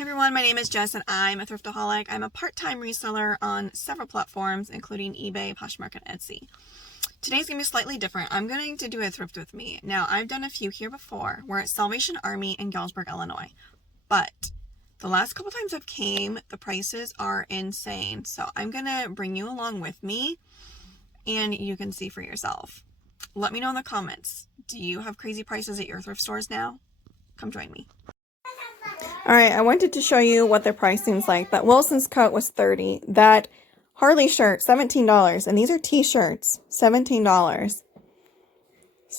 Hey everyone, my name is Jess and I'm a thriftaholic. I'm a part-time reseller on several platforms, including eBay, Poshmark, and Etsy. Today's going to be slightly different. I'm going to do a thrift with me. Now, I've done a few here before. We're at Salvation Army in Galesburg, Illinois. But the last couple times I've came, the prices are insane. So I'm going to bring you along with me and you can see for yourself. Let me know in the comments. Do you have crazy prices at your thrift stores now? Come join me. Alright, I wanted to show you what their pricing's like. That Wilson's coat was $30. That Harley shirt, $17. And these are t-shirts, $17.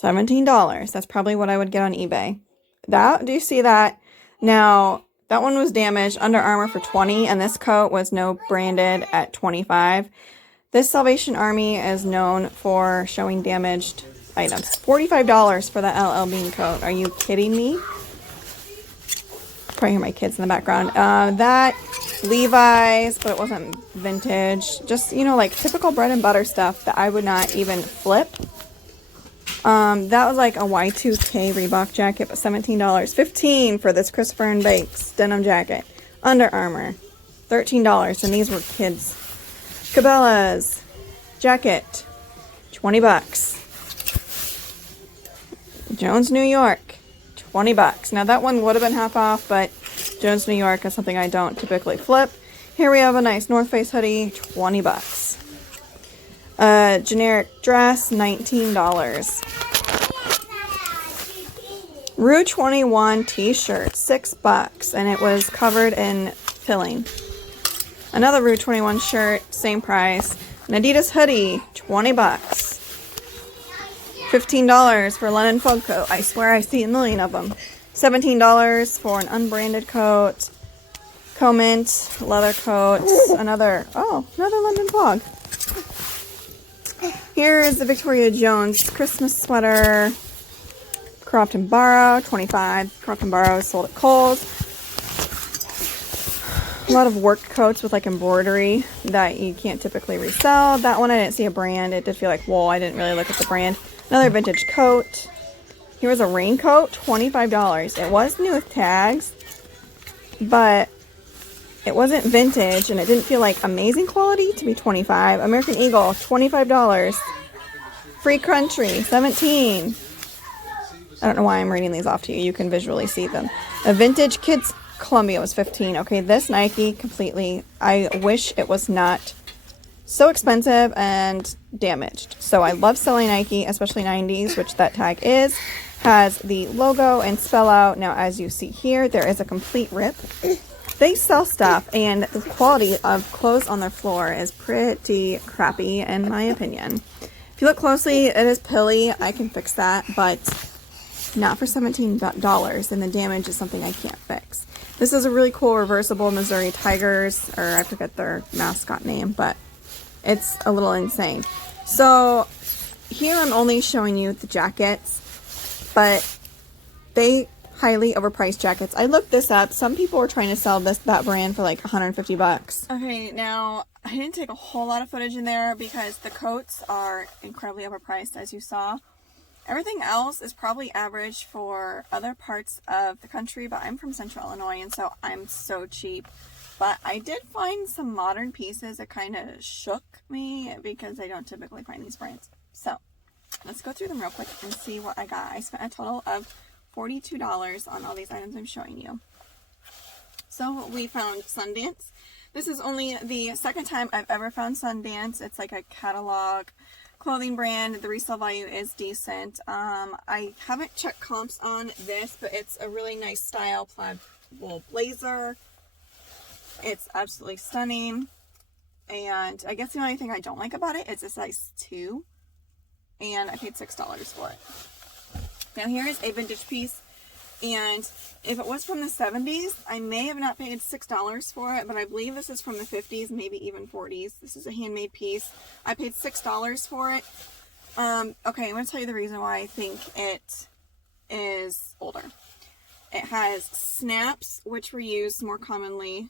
$17. That's probably what I would get on eBay. Do you see that? Now, that one was damaged. Under Armour for $20, and this coat was no branded at $25. This Salvation Army is known for showing damaged items. $45 for that LL Bean coat. Are you kidding me? Probably hear my kids in the background. That Levi's, but it wasn't vintage. Just, you know, like typical bread and butter stuff that I would not even flip. That was like a Y2K Reebok jacket, but $17. $15 for this Christopher & Bakes denim jacket. Under Armour, $13. And these were kids. Cabela's jacket, $20. Jones, New York, $20. Now that one would have been half off, but Jones, New York is something I don't typically flip. Here we have a nice North Face hoodie, $20. Generic dress, $19. Rue 21 t-shirt, $6, and it was covered in filling. Another Rue 21 shirt, same price. An Adidas hoodie, $20. $15 for London Fog coat. I swear I see a million of them. $17 for an unbranded coat. Comment, leather coat. Another London Fog. Here's the Victoria Jones Christmas sweater. Cropped and Borrow, $25. Cropped and Borrow is sold at Kohl's. A lot of work coats with like embroidery that you can't typically resell. That one I didn't see a brand. It did feel like wool. I didn't really look at the brand. Another vintage coat. Here was a raincoat, $25. It was new with tags, but it wasn't vintage and it didn't feel like amazing quality to be $25. American Eagle, $25. Free Country, $17. I don't know why I'm reading these off to you. You can visually see them. A vintage kids Columbia was $15. Okay, this Nike completely, I wish it was not so expensive and damaged. So I love selling Nike, especially 90s, which that tag is. Has the logo and spell out. Now, as you see here, there is a complete rip. They sell stuff, and the quality of clothes on their floor is pretty crappy, in my opinion. If you look closely, it is pilly. I can fix that, but not for $17, and the damage is something I can't fix. This is a really cool reversible Missouri Tigers, or I forget their mascot name, but it's a little insane. So here I'm only showing you the jackets, but they highly overpriced jackets. I looked this up. Some people were trying to sell that brand for like $150. Okay, now I didn't take a whole lot of footage in there because the coats are incredibly overpriced, as you saw. Everything else is probably average for other parts of the country, but I'm from Central Illinois, and so I'm so cheap. But I did find some modern pieces that kind of shook me because I don't typically find these brands. So let's go through them real quick and see what I got. I spent a total of $42 on all these items I'm showing you. So we found Sundance. This is only the second time I've ever found Sundance. It's like a catalog clothing brand. The resale value is decent. I haven't checked comps on this, but it's a really nice style plaid wool blazer. It's absolutely stunning. And I guess the only thing I don't like about it is a size 2. And I paid $6 for it. Now here is a vintage piece. And if it was from the 70s, I may have not paid $6 for it, but I believe this is from the 50s, maybe even 40s. This is a handmade piece. I paid $6 for it. Okay, I'm going to tell you the reason why I think it is older. It has snaps, which were used more commonly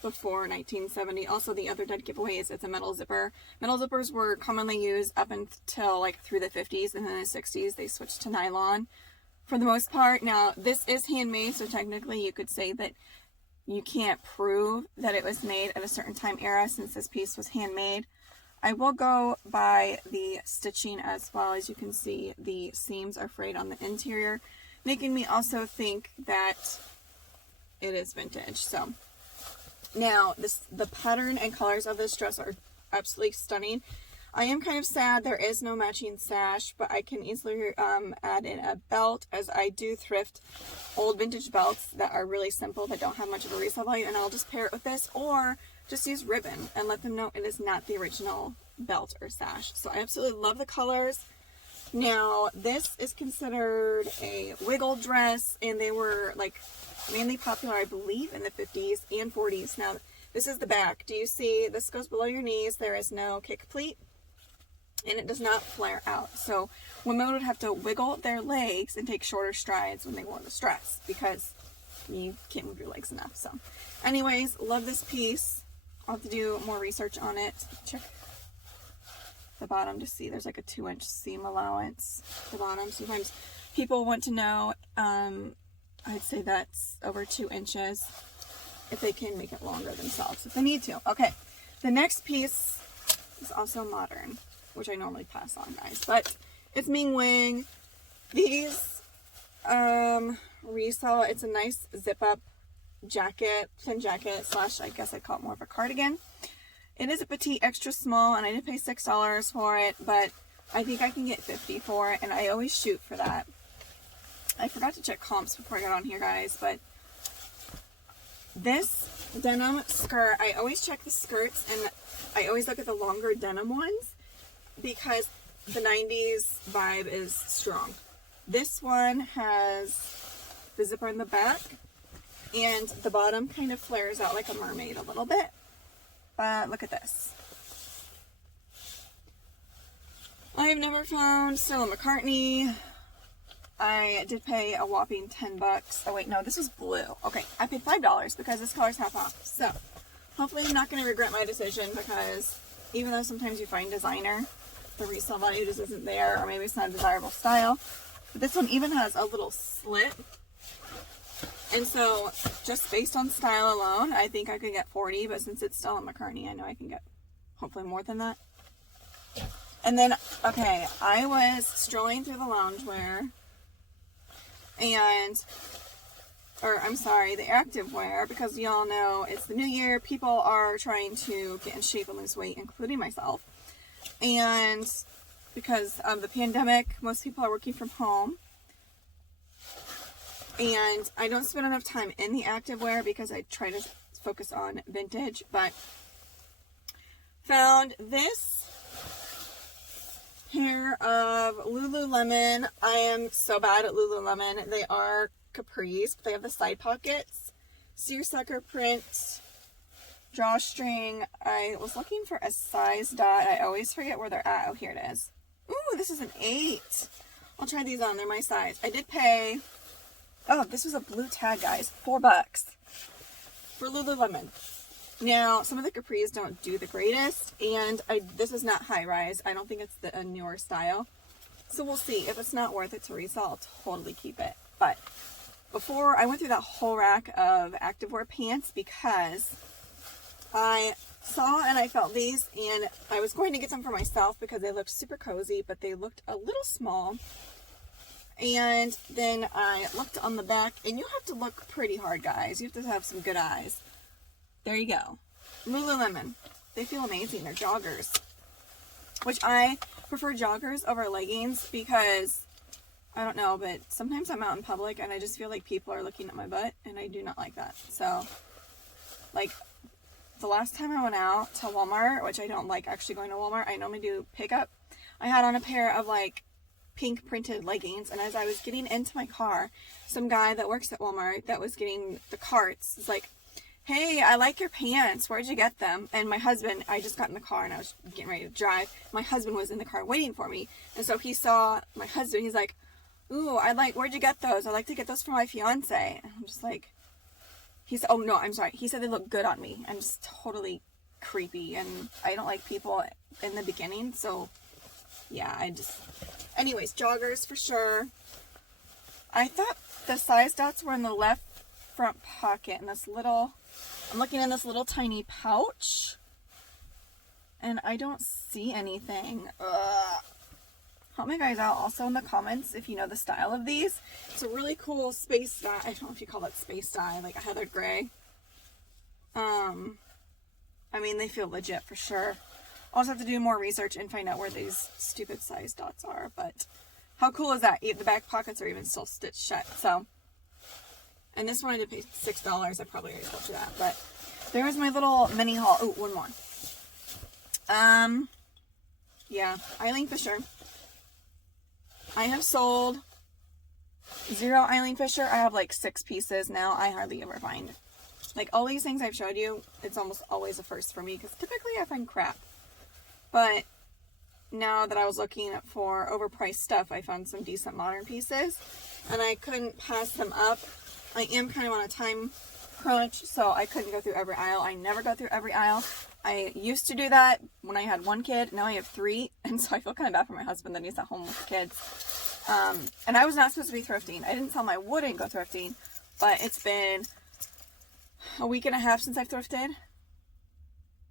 before 1970. Also, the other dead giveaway is it's a metal zipper. Metal zippers were commonly used up until like through the 50s, and then in the 60s they switched to nylon for the most part. Now, this is handmade, so technically you could say that you can't prove that it was made at a certain time era since this piece was handmade. I will go by the stitching as well. As you can see, the seams are frayed on the interior, making me also think that it is vintage. So now the pattern and colors of this dress are absolutely stunning. I am kind of sad there is no matching sash, but I can easily add in a belt, as I do thrift old vintage belts that are really simple, that don't have much of a resale value, and I'll just pair it with this, or just use ribbon and let them know it is not the original belt or sash. So I absolutely love the colors. Now, this is considered a wiggle dress, and they were like mainly popular, I believe, in the 50s and 40s. Now, this is the back. Do you see this goes below your knees? There is no kick pleat, and it does not flare out. So women would have to wiggle their legs and take shorter strides when they wore this dress because you can't move your legs enough. So anyways, love this piece. I'll have to do more research on it. Check the bottom to see there's like a 2-inch seam allowance at the bottom. Sometimes people want to know, I'd say that's over 2 inches if they can make it longer themselves, if they need to. Okay, the next piece is also modern, which I normally pass on, guys, but it's Ming Wang. These resell. It's a nice zip up jacket, thin jacket slash, I guess I'd call it more of a cardigan. It is a petite extra small, and I did pay $6 for it, but I think I can get $50 for it, and I always shoot for that. I forgot to check comps before I got on here, guys, but this denim skirt, I always check the skirts, and I always look at the longer denim ones because the 90s vibe is strong. This one has the zipper in the back, and the bottom kind of flares out like a mermaid a little bit. But look at this. I've never found Stella McCartney. I did pay a whopping $10. Oh wait, no, this was blue. Okay, I paid $5 because this color's half off. So hopefully I'm not going to regret my decision, because even though sometimes you find designer, the resale value just isn't there, or maybe it's not a desirable style. But this one even has a little slit. And so just based on style alone, I think I could get $40, but since it's Stella McCartney, I know I can get hopefully more than that. And then, okay, I was strolling through the loungewear and, or I'm sorry, the activewear, because y'all know it's the new year. People are trying to get in shape and lose weight, including myself. And because of the pandemic, most people are working from home. And I don't spend enough time in the activewear because I try to focus on vintage, but found this pair of Lululemon. I am so bad at Lululemon. They are capris, but they have the side pockets. Seersucker print, drawstring. I was looking for a size dot. I always forget where they're at. Oh, here it is. Ooh, this is an 8. I'll try these on. They're my size. I did pay... Oh, this was a blue tag, guys. $4 for Lululemon. Now, some of the capris don't do the greatest, and this is not high rise. I don't think it's a newer style. So we'll see. If it's not worth it to resell, I'll totally keep it. But before, I went through that whole rack of activewear pants because I saw and I felt these, and I was going to get some for myself because they looked super cozy, but they looked a little small. And then I looked on the back, and you have to look pretty hard, guys. You have to have some good eyes. There you go. Lululemon. They feel amazing. They're joggers. Which I prefer joggers over leggings because, I don't know, but sometimes I'm out in public and I just feel like people are looking at my butt, and I do not like that. So, like, the last time I went out to Walmart, which I don't like actually going to Walmart, I normally do pickup, I had on a pair of, like, pink printed leggings, and as I was getting into my car, some guy that works at Walmart that was getting the carts was like, "Hey, I like your pants. Where'd you get them?" And my husband, I just got in the car and I was getting ready to drive. My husband was in the car waiting for me, and so he saw my husband. He's like, "Ooh, where'd you get those? I'd like to get those for my fiance." And I'm just like, oh no, I'm sorry. He said they look good on me. I'm just totally creepy, and I don't like people in the beginning, so yeah, anyways, joggers for sure. I thought the size dots were in the left front pocket and this little, I'm looking in this little tiny pouch and I don't see anything. Ugh. Help me guys out also in the comments if you know the style of these. It's a really cool space dye. I don't know if you call that space dye, like a heather gray. I mean, they feel legit for sure. I'll also have to do more research and find out where these stupid size dots are, but how cool is that? The back pockets are even still stitched shut, so. And this one I did pay $6. I probably already told you that, but there's my little mini haul. Oh, one more. Yeah, Eileen Fisher. I have sold 0 Eileen Fisher. I have like 6 pieces now. I hardly ever find. Like all these things I've showed you, it's almost always a first for me because typically I find crap. But now that I was looking for overpriced stuff, I found some decent modern pieces and I couldn't pass them up. I am kind of on a time crunch, so I couldn't go through every aisle. I never go through every aisle. I used to do that when I had 1 kid. Now I have 3, and so I feel kind of bad for my husband that he's at home with kids. And I was not supposed to be thrifting. I didn't tell him I wouldn't go thrifting, but it's been a week and a half since I've thrifted.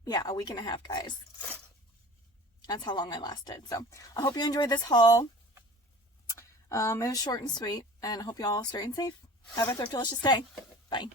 Yeah, a week and a half, guys. That's how long I lasted. So I hope you enjoyed this haul. It was short and sweet, and I hope you all stay safe. Have a thriftilicious day. Bye.